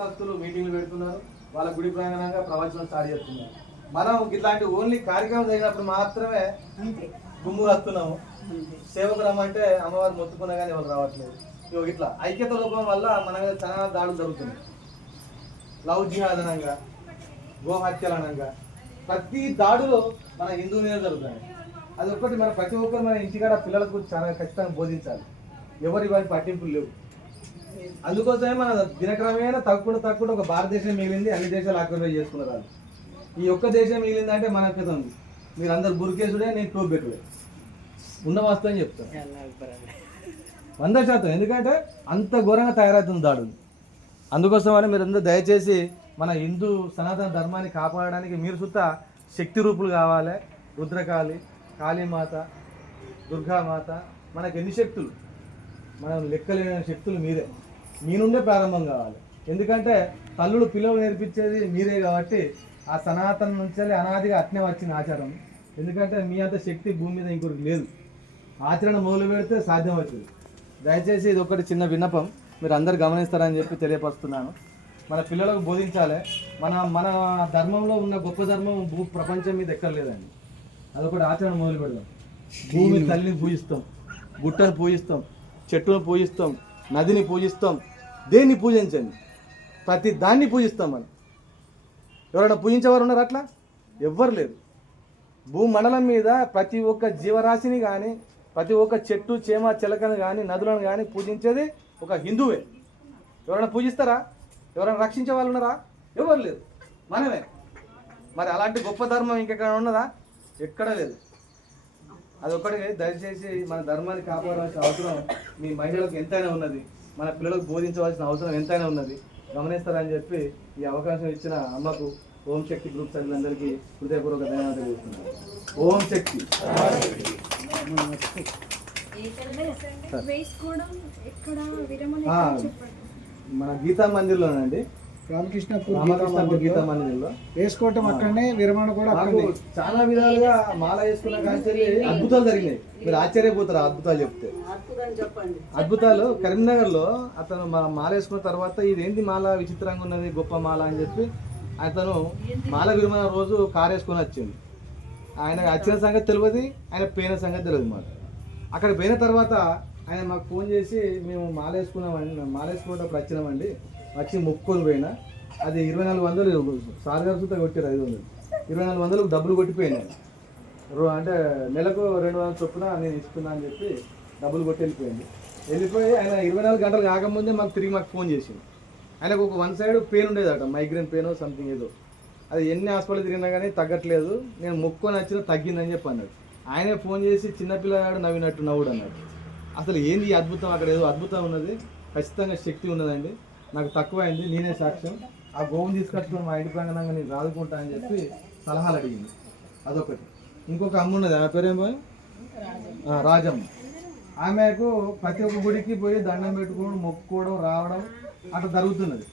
భక్తులు మీటింగ్లు పెడుతున్నారు, వాళ్ళ గుడి ప్రాంగణంగా ప్రవచనం స్టార్ట్ చేస్తున్నారు. మనం ఇట్లాంటి ఓన్లీ కార్యక్రమం జరిగినప్పుడు మాత్రమే గుమ్ము వస్తున్నాము. సేవకు రమ్మంటే అమ్మవారు మొత్తుకున్నా కానీ వాళ్ళు రావట్లేదు. ఇట్లా ఐక్యత లోపం వల్ల మన మీద చాలా దాడులు జరుగుతున్నాయి. లవ్ జిహాద్ అనంగా, గోహత్యలు అనంగా ప్రతి దాడులో మన హిందూ మీద జరుగుతాయి. అది ఒక్కటి మన ప్రతి ఒక్కరు మన ఇంటికాడ పిల్లలకు చాలా ఖచ్చితంగా బోధించాలి. ఎవరి వారి పట్టింపులు లేవు. అందుకోసమే మన దినక్రమేణా తక్కువ ఒక భారతదేశం మిగిలింది, అన్ని దేశాలు ఆక్రమణ చేసుకున్నారు. వాళ్ళు ఈ ఒక్క దేశం మిగిలిందంటే మనకు ఉంది. మీరు అందరు బురికేసుడే, నేను టోప్ పెట్టుడే ఉన్న వాస్తవం చెప్తాను 100%. ఎందుకంటే అంత ఘోరంగా తయారవుతుంది దాడులు. అందుకోసమని మీరు అందరూ దయచేసి మన హిందూ సనాతన ధర్మాన్ని కాపాడడానికి మీరు సుత శక్తి రూపులు కావాలి. రుద్రకాళి, కాళీమాత, దుర్గామాత, మనకు ఎన్ని శక్తులు, మనం లెక్కలేని శక్తులు మీరే, మీ నుండే ప్రారంభం కావాలి. ఎందుకంటే తల్లులు పిల్లలు నేర్పించేది మీరే కాబట్టి ఆ సనాతన నుంచి అనాదిగా అట్నే వచ్చిన ఆచారం. ఎందుకంటే మీ అంత శక్తి భూమి మీద ఇంకొకటి లేదు. ఆచరణ మొదలు పెడితే సాధ్యం అవుతుంది. దయచేసి ఇది ఒకటి చిన్న విన్నపం మీరు అందరు గమనిస్తారని చెప్పి తెలియపరుస్తున్నాను. మన పిల్లలకు బోధించాలి. మన ధర్మంలో ఉన్న గొప్ప ధర్మం ప్రపంచం మీద ఎక్కర్లేదండి. అదొకటి ఆచరణ మొదలు పెడదాం. భూమి తల్లిని పూజిస్తాం, గుట్టను పూజిస్తాం, చెట్టును పూజిస్తాం, నదిని పూజిస్తాం. దేన్ని పూజించండి, ప్రతి దాన్ని పూజిస్తాం. మనం ఎవరైనా పూజించేవారు ఉన్నారు? అట్లా ఎవ్వరు లేరు. భూమండలం మీద ప్రతి ఒక్క జీవరాశిని కానీ, ప్రతి ఒక్క చెట్టు చేమ చిలకను కానీ, నదులను కానీ పూజించేది ఒక హిందువే. ఎవరైనా పూజిస్తారా? ఎవరైనా రక్షించే వాళ్ళు ఉన్నారా? ఎవరు లేరు, మనమే. మరి అలాంటి గొప్ప ధర్మం ఇంకెక్కడ ఉన్నదా? ఎక్కడా లేదు. అదొక్కటి దయచేసి మన ధర్మాన్ని కాపాడాల్సిన అవసరం మీ మహిళలకు ఎంతైనా ఉన్నది, మన పిల్లలకు బోధించవలసిన అవసరం ఎంతైనా ఉన్నది. గమనిస్తారని చెప్పి ఈ అవకాశం ఇచ్చిన అమ్మకు ఓం శక్తి గ్రూప్ సభ్యులందరికీ హృదయపూర్వక ధన్యవాదాలు తెలుస్తున్నాను. ఓం శక్తి. మన గీతా మందిర్లోనండి, రామకృష్ణ గీతా మందిర్లో వేసుకోవటం అక్కడనే, విరమణ కూడా చాలా విధాలుగా మాల వేసుకున్న కానీ అద్భుతాలు జరిగినాయి. మీరు ఆశ్చర్యపోతారు అద్భుతాలు చెప్తే. అద్భుతాలు కరీంనగర్లో అతను మాల వేసుకున్న తర్వాత ఇదేంటి మాల విచిత్రంగా ఉన్నది, గొప్ప మాల అని చెప్పి అతను మాల విరమణ రోజు కారు వేసుకొని వచ్చింది. ఆయన వచ్చిన సంగతి తెలియదు, ఆయన పోయిన సంగతి తెలియదు. మాకు అక్కడ పోయిన తర్వాత ఆయన మాకు ఫోన్ చేసి మేము మాల వేసుకున్నప్పుడు వచ్చినామండి, వచ్చి మొక్కుకొని పోయినా అది 2400 సార్ గారు సుతా కొట్టారు. 500 2400 డబ్బులు కొట్టిపోయినాయి. అంటే నెలకు 200 చొప్పున నేను ఇస్తున్నా అని చెప్పి డబ్బులు కొట్టి వెళ్ళిపోయి ఆయన 24 గంటలు కాకముందే మాకు ఫోన్ చేసింది. ఆయనకు ఒక వన్ సైడ్ పెయిన్ ఉండేదట, మైగ్రేన్ పెయిన్ సంథింగ్ ఏదో. అది ఎన్ని హాస్పిటల్ తిరిగినా కానీ తగ్గట్లేదు, నేను మొక్కుకొని వచ్చినా తగ్గిందని చెప్పి అన్నాడు. ఆయనే ఫోన్ చేసి చిన్నపిల్లగాడు నవ్వినట్టు నవ్వుడు అన్నాడు. అసలు ఏంది ఈ అద్భుతం? అక్కడ ఏదో అద్భుతం ఉన్నది, ఖచ్చితంగా శక్తి ఉన్నదండి. నాకు తక్కువ అయింది, నేనే సాక్ష్యం. ఆ గోవుని తీసుకొచ్చుకొని మా ఇంటి ప్రాంగణంగా నేను రాదుకుంటా అని చెప్పి సలహాలు అడిగింది. అదొకటి. ఇంకొక అమ్మ ఉన్నది, ఆమె పేరేమో రాజమ్మ. ఆమెకు ప్రతి ఒక్క గుడికి పోయి దండం పెట్టుకోవడం, మొక్కుకోవడం, రావడం అట్లా జరుగుతున్నది.